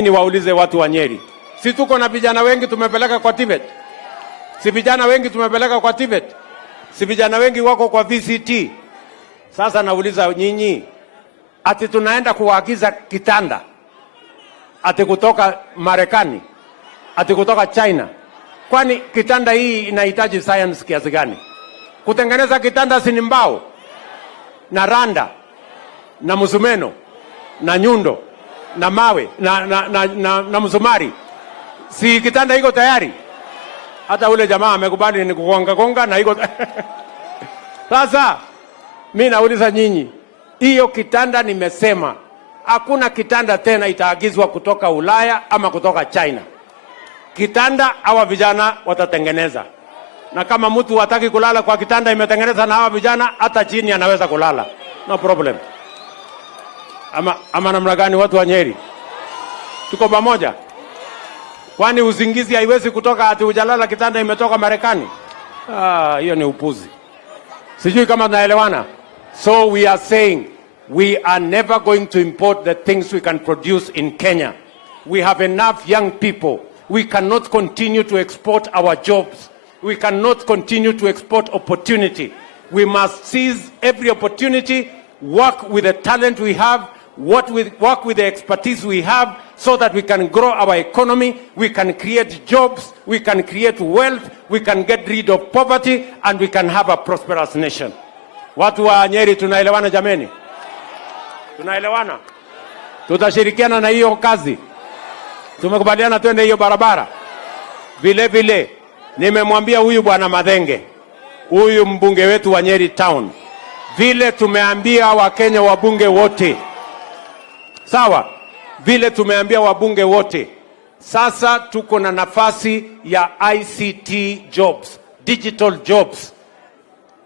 Niwaulize watu wa Nyeri, si tuko na vijana wengi tumepeleka kwa Tibet? Si vijana wengi tumepeleka kwa Tibet? Si vijana wengi wako kwa VCT? Sasa nauliza nyinyi, ati tunaenda kuagiza kitanda ati kutoka Marekani, ati kutoka China? Kwani kitanda hii inahitaji science kiasi gani? Kutengeneza kitanda si ni mbao na randa na msumeno na nyundo na mawe na msumari, si kitanda iko tayari? Hata ule jamaa amekubali ni kugonga na iko Sasa mimi nauliza nyinyi, hiyo kitanda nimesema hakuna kitanda tena itaagizwa kutoka Ulaya ama kutoka China. Kitanda hawa vijana watatengeneza, na kama mtu hataki kulala kwa kitanda imetengeneza na hawa vijana, hata chini anaweza kulala, no problem. Ama namna gani watu wa Nyeri? Tuko pamoja? Kwani usingizi haiwezi kutoka ati ujalala kitanda imetoka Marekani? Hiyo ni upuzi. Sijui kama tunaelewana. So we are saying we are never going to import the things we can produce in Kenya. We have enough young people. We cannot continue to export our jobs. We cannot continue to export opportunity. We must seize every opportunity, work with the talent we have, work with the expertise we have, so that we can grow our economy, we can create jobs, we can create wealth, we can get rid of poverty, and we can have a prosperous nation. Watu wa Nyeri tunaelewana jameni? Tunaelewana? Tutashirikiana na hiyo kazi. Tumekubaliana twende hiyo barabara. Vile vile nimemwambia huyu bwana Madhenge, huyu mbunge wetu wa Nyeri town, vile tumeambia Wakenya wabunge wote, sawa? Vile tumeambia wabunge wote, sasa tuko na nafasi ya ICT jobs, digital jobs.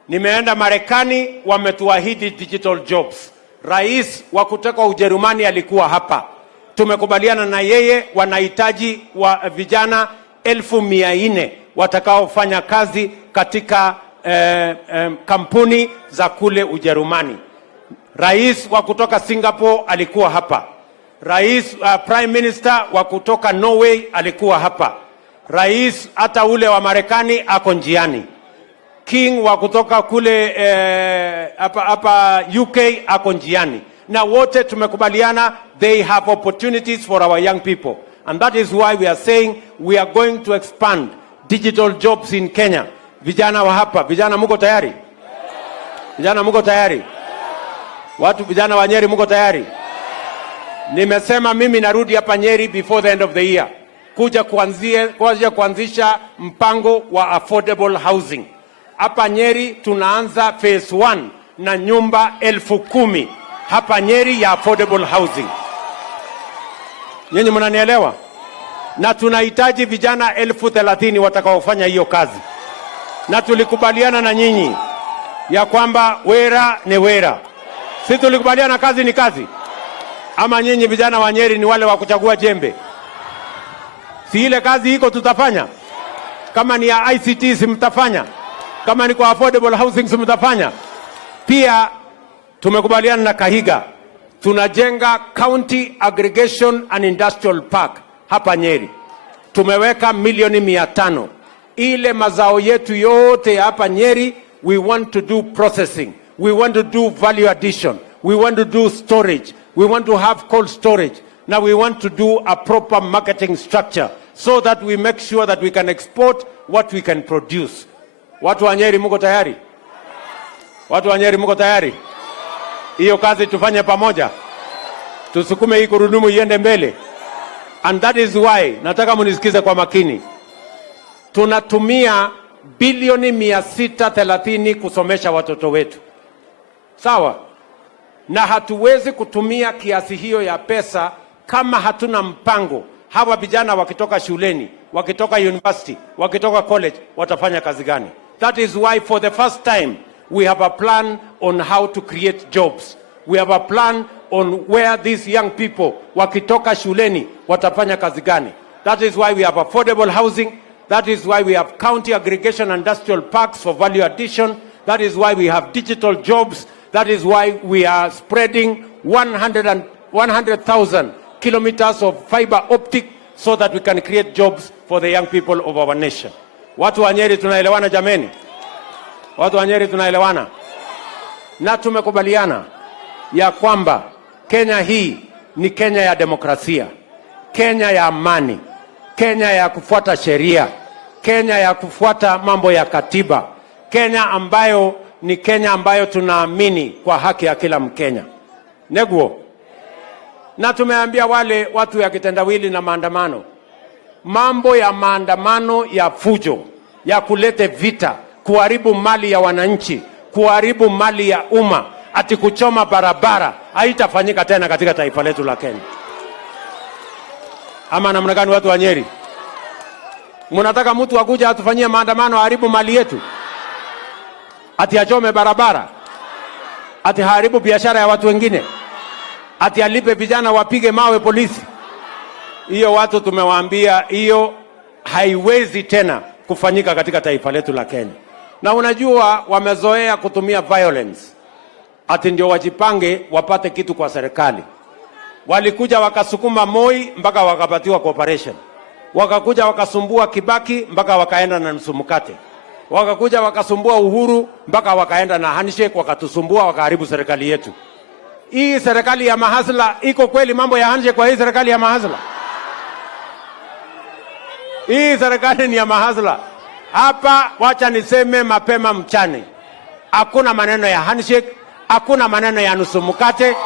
Nimeenda Marekani, wametuahidi digital jobs. Rais wa kutoka Ujerumani alikuwa hapa. Tumekubaliana na yeye, wanahitaji wa vijana 1400 watakaofanya kazi katika kampuni za kule Ujerumani. Rais wa kutoka Singapore alikuwa hapa. Rais Prime Minister wa kutoka Norway alikuwa hapa. Rais hata ule wa Marekani ako njiani. King wa kutoka kule hapa UK ako njiani. Na wote tumekubaliana they have opportunities for our young people. And that is why we are saying we are going to expand digital jobs in Kenya. Vijana wa hapa, vijana mko tayari? Vijana mko tayari? Watu vijana wa Nyeri mko tayari? Nimesema mimi narudi hapa Nyeri before the end of the year, kuja kuanzisha mpango wa affordable housing. Hapa Nyeri tunaanza phase 1 na nyumba 10,000 hapa Nyeri ya affordable housing. Nyinyi mnanielewa? Na tunahitaji vijana 30,000 watakaofanya hiyo kazi. Na tulikubaliana na nyinyi ya kwamba wera ni wera. Si tulikubaliana kazi ni kazi? Ama nyinyi vijana wa Nyeri ni wale wa kuchagua jembe? Si ile kazi iko tutafanya? Kama ni ya ICT si mtafanya? Kama ni kwa affordable housing si mtafanya? Pia tumekubaliana na Kahiga, tunajenga County Aggregation and Industrial Park hapa Nyeri. Tumeweka milioni 500. Ile mazao yetu yote hapa Nyeri, we want to do processing, we want to do value addition, we want to do storage, we want to have cold storage. Now we want to do a proper marketing structure so that we make sure that we can export what we can produce. Watu wa Nyeri mko tayari? Watu wa Nyeri mko tayari? Hiyo kazi tufanye pamoja. Tusukume hii gurudumu iende mbele. And that is why nataka munisikize kwa makini. Tunatumia bilioni 630 kusomesha watoto wetu. Sawa? Na hatuwezi kutumia kiasi hiyo ya pesa kama hatuna mpango. Hawa vijana wakitoka shuleni, wakitoka university, wakitoka college, watafanya kazi gani? That is why for the first time we have a plan on how to create jobs. We have a plan on where these young people wakitoka shuleni watafanya kazi gani. That is why we have affordable housing. That is why we have county aggregation and industrial parks for value addition. That is why we have digital jobs. That is why we are spreading 100,000 kilometers of fiber optic so that we can create jobs for the young people of our nation. Watu wa Nyeri tunaelewana jameni? Watu wa Nyeri tunaelewana? Na tumekubaliana ya kwamba Kenya hii ni Kenya ya demokrasia, Kenya ya amani, Kenya ya kufuata sheria, Kenya ya kufuata mambo ya katiba, Kenya ambayo ni Kenya ambayo tunaamini kwa haki ya kila Mkenya. Neguo. Na tumeambia wale watu ya kitendawili na maandamano, mambo ya maandamano ya fujo, ya kulete vita, kuharibu mali ya wananchi, kuharibu mali ya umma, ati kuchoma barabara, haitafanyika tena katika taifa letu la Kenya. Ama namna gani watu wa Nyeri? Mnataka mtu akuja atufanyie maandamano haribu mali yetu? Ati achome barabara? Ati haribu biashara ya watu wengine? Ati alipe vijana wapige mawe polisi? Hiyo watu tumewaambia hiyo haiwezi tena kufanyika katika taifa letu la Kenya. Na unajua wamezoea kutumia violence. Ati ndio wajipange wapate kitu kwa serikali. Walikuja wakasukuma Moi mpaka wakapatiwa cooperation. Wakakuja wakasumbua Kibaki mpaka wakaenda na msumukate. Wakakuja wakasumbua Uhuru mpaka wakaenda na handshake, wakatusumbua wakaharibu serikali yetu. Hii serikali ya mahasla iko kweli mambo ya handshake kwa hii serikali ya mahasla? Hii serikali ni ya mahasla. Hapa wacha niseme mapema mchane. Hakuna maneno ya handshake, hakuna maneno ya nusu mkate.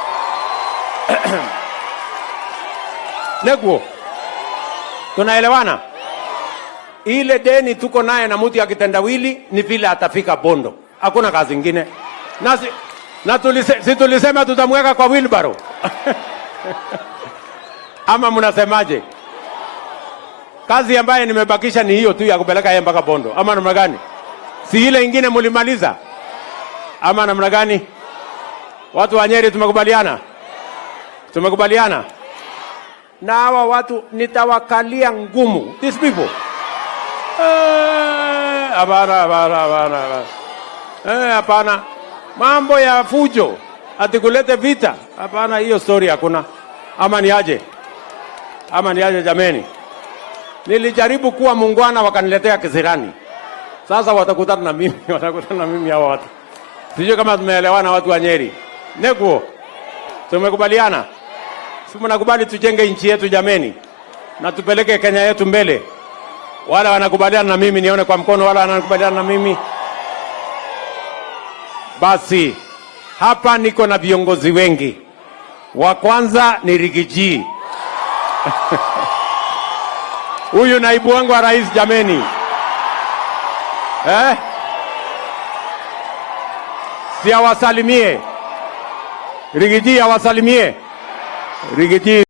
Neguo. Tunaelewana? Ile deni tuko naye na mtu ya kitendawili ni vile atafika Bondo. Hakuna kazi nyingine. Na tulisema tutamweka kwa wheelbarrow. Ama mnasemaje? Kazi ambayo nimebakisha ni hiyo tu ya kupeleka yeye mpaka Bondo. Ama namna gani? Si ile ingine mlimaliza? Ama namna gani? Watu wa Nyeri tumekubaliana? Tumekubaliana? Na hawa watu nitawakalia ngumu. These people. Hapana. Mambo ya fujo. Ati kulete vita. Hapana, hiyo story hakuna. Ama ni aje? Ama ni aje jameni? Nilijaribu kuwa muungwana wakaniletea kisirani. Sasa watakutana na mimi, watakutana na mimi hawa watu. Sijui kama tumeelewana watu wa Nyeri. Neguo. Tumekubaliana? Si mnakubali tujenge nchi yetu jameni? Na tupeleke Kenya yetu mbele. Wala wanakubaliana na mimi nione kwa mkono, wala wanakubaliana na mimi. Basi hapa niko na viongozi wengi. Wa kwanza ni Rigiji. Huyu naibu wangu wa rais jameni. Si awasalimie. Rigiji awasalimie. Rigiji